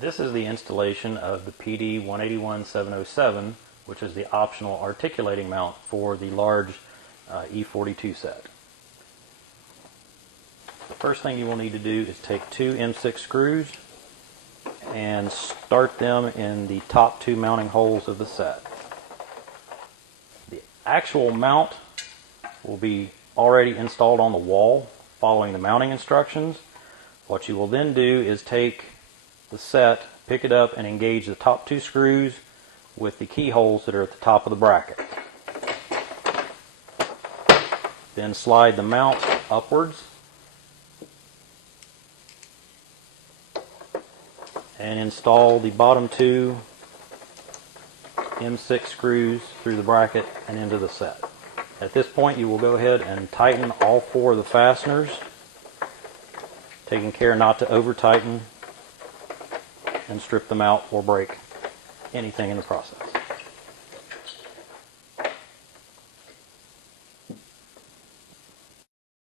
This is the installation of the PD181-707, which is the optional articulating mount for the large E42 set. The first thing you will need to do is take two M6 screws and start them in the top two mounting holes of the set. The actual mount will be already installed on the wall following the mounting instructions. What you will then do is take the set, pick it up, and engage the top two screws with the keyholes that are at the top of the bracket. Then slide the mount upwards and install the bottom two M6 screws through the bracket and into the set. At this point, you will go ahead and tighten all four of the fasteners, taking care not to over tighten and strip them out or break anything in the process.